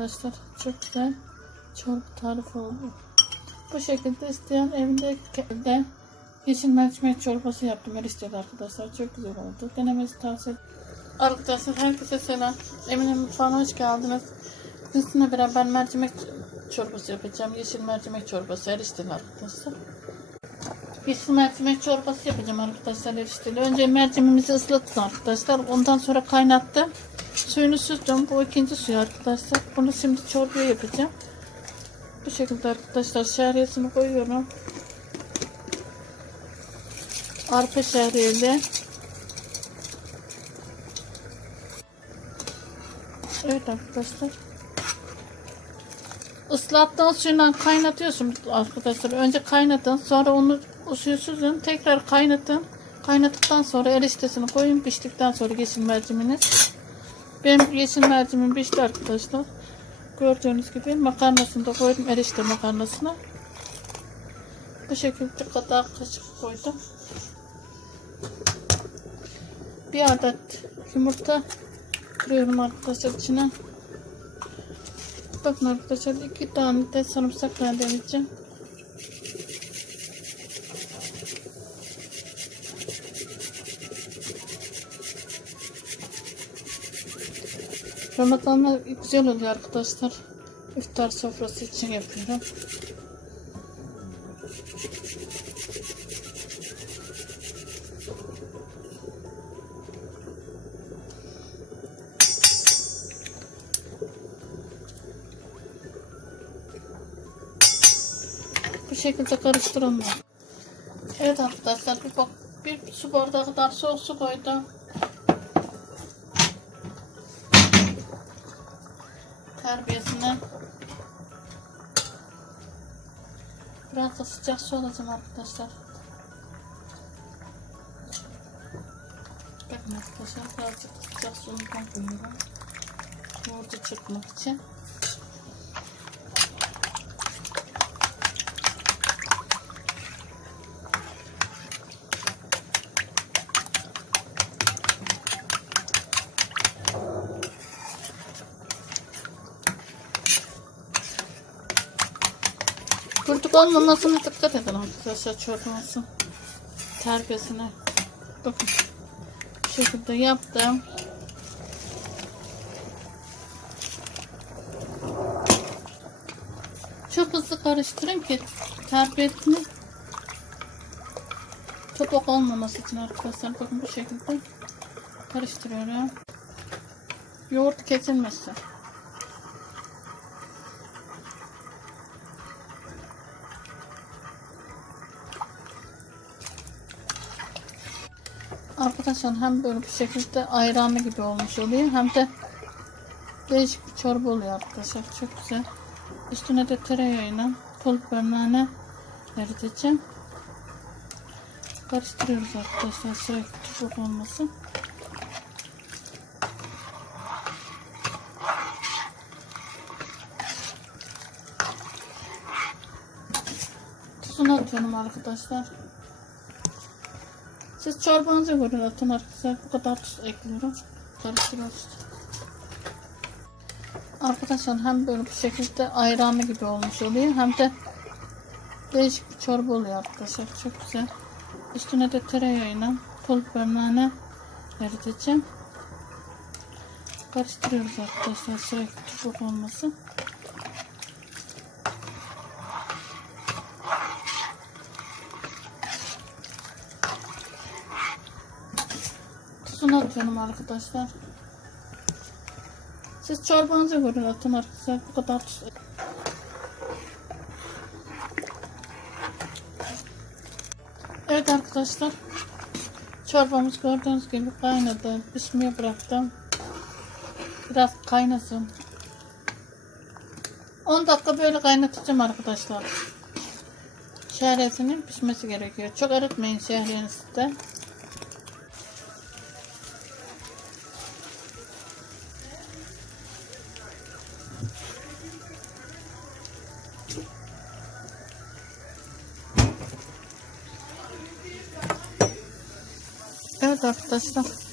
arkadaşlar. Çok güzel çorba tarifi oldu. Bu şekilde isteyen evinde evde yeşil mercimek çorbası yaptım. Öyle istedi arkadaşlar. Çok güzel oldu. Denemenizi tavsiye ederim. Arkadaşlar herkese selam. Eminim mutfağına hoş geldiniz. Sizinle beraber mercimek çorbası yapacağım. Yeşil mercimek çorbası erişteli arkadaşlar. Yeşil mercimek çorbası yapacağım arkadaşlar erişteli. Önce mercimeğimizi ıslattım arkadaşlar. Ondan sonra kaynattım. Suyunu süzdüm. Bu ikinci suyu arkadaşlar. Bunu şimdi çorbaya yapacağım. Bu şekilde arkadaşlar şehriyesini koyuyorum. Arpa şehriyeli. Evet arkadaşlar. Islattığın suyla kaynatıyorsun arkadaşlar. Önce kaynatın. Sonra onu o suyu süzün. Tekrar kaynatın. Kaynattıktan sonra eriştesini koyun. Piştikten sonra yeşil mercimeğiniz. Benim yeşil mercimeğim pişti arkadaşlar. Gördüğünüz gibi makarnasını da koydum. Erişte makarnasını. Bu şekilde kadar kaşık koydum. Bir adet yumurta kırıyorum arkadaşlar içine. Bakın arkadaşlar iki tane de sarımsak rendeleyeceğim. Ramazanlar güzel oluyor arkadaşlar. İftar sofrası için yapıyorum. Bu şekilde karıştıralım. Evet arkadaşlar bir bak bir su bardağı kadar soğuk su koydum. Terbiyesine biraz da sıcak su alacağım arkadaşlar. Bakın arkadaşlar birazcık sıcak suyundan koyuyorum. Yoğurdu çırpmak için. Kurtuk olmamasına dikkat edin arkadaşlar çorbamızın terbiyesine. Bakın bu şekilde yaptım. Çok hızlı karıştırın ki terbiyesini topak olmaması için arkadaşlar. Bakın bu şekilde karıştırıyorum. Yoğurt kesilmesin. Arkadaşlar hem böyle bir şekilde ayranlı gibi olmuş oluyor hem de değişik bir çorba oluyor arkadaşlar. Çok güzel. Üstüne de tereyağıyla pul biber nane eriteceğim. Karıştırıyoruz arkadaşlar sürekli çubuk olmasın. Tuzunu atıyorum arkadaşlar. Siz çorbanıza göre atın arkadaşlar. Bu kadar tuz ekliyorum. Karıştırıyoruz. Arkadaşlar hem böyle bu şekilde ayranlı gibi olmuş oluyor. Hem de değişik bir çorba oluyor arkadaşlar. Çok güzel. Üstüne de tereyağıyla pul biber nane eriteceğim. Karıştırıyoruz arkadaşlar sürekli çubuk olmasın. Tuzunu atıyorum arkadaşlar. Siz çorbanıza göre atın arkadaşlar. Bu kadar. Evet arkadaşlar. Çorbamız gördüğünüz gibi kaynadı. Pişmeye bıraktım. Biraz kaynasın. 10 dakika böyle kaynatacağım arkadaşlar. Şehriyesinin pişmesi gerekiyor. Çok arıtmayın şehriyenizi de. Arkadaşlar.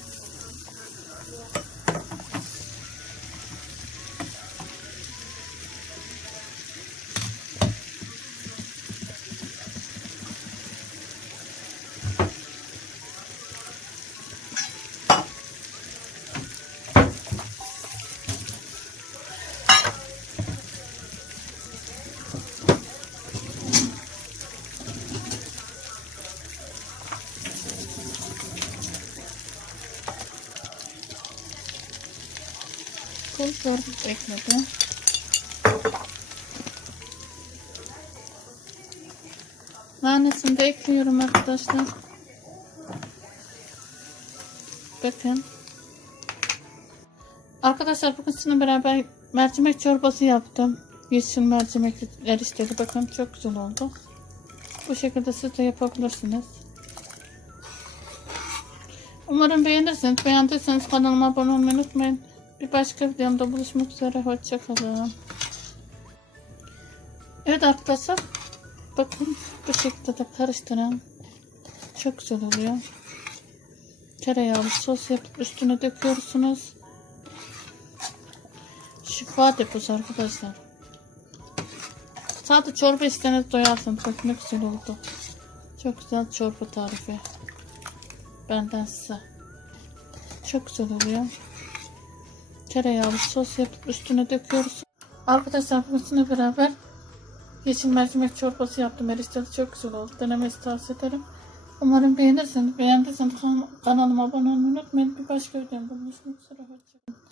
Pul biber ekledim. Nanesini de ekliyorum arkadaşlar. Bakın. Arkadaşlar bugün sizinle beraber mercimek çorbası yaptım. Yeşil mercimekler istedi. Bakın çok güzel oldu. Bu şekilde siz de yapabilirsiniz. Umarım beğenirsiniz. Beğendiyseniz kanalıma abone olmayı unutmayın. Bir başka videomda buluşmak üzere. Hoşçakalın. Evet arkadaşlar. Bakın bu şekilde de karıştırın. Çok güzel oluyor. Tereyağlı sos yapıp üstüne döküyorsunuz. Şifa deposu arkadaşlar. Sadece çorba isteniz doyarsınız. Bak ne güzel oldu. Çok güzel çorba tarifi. Benden size. Çok güzel oluyor. Tereyağlı sos yapıp üstüne döküyoruz. Arkadaşlar bununla beraber yeşil mercimek çorbası yaptım. Erişteli çok güzel oldu. Denemesi tavsiye ederim. Umarım beğenirsiniz. Beğendiyseniz kan- kanalıma abone olmayı unutmayın. Bir başka videomda buluşmak üzere. Hoşçakalın.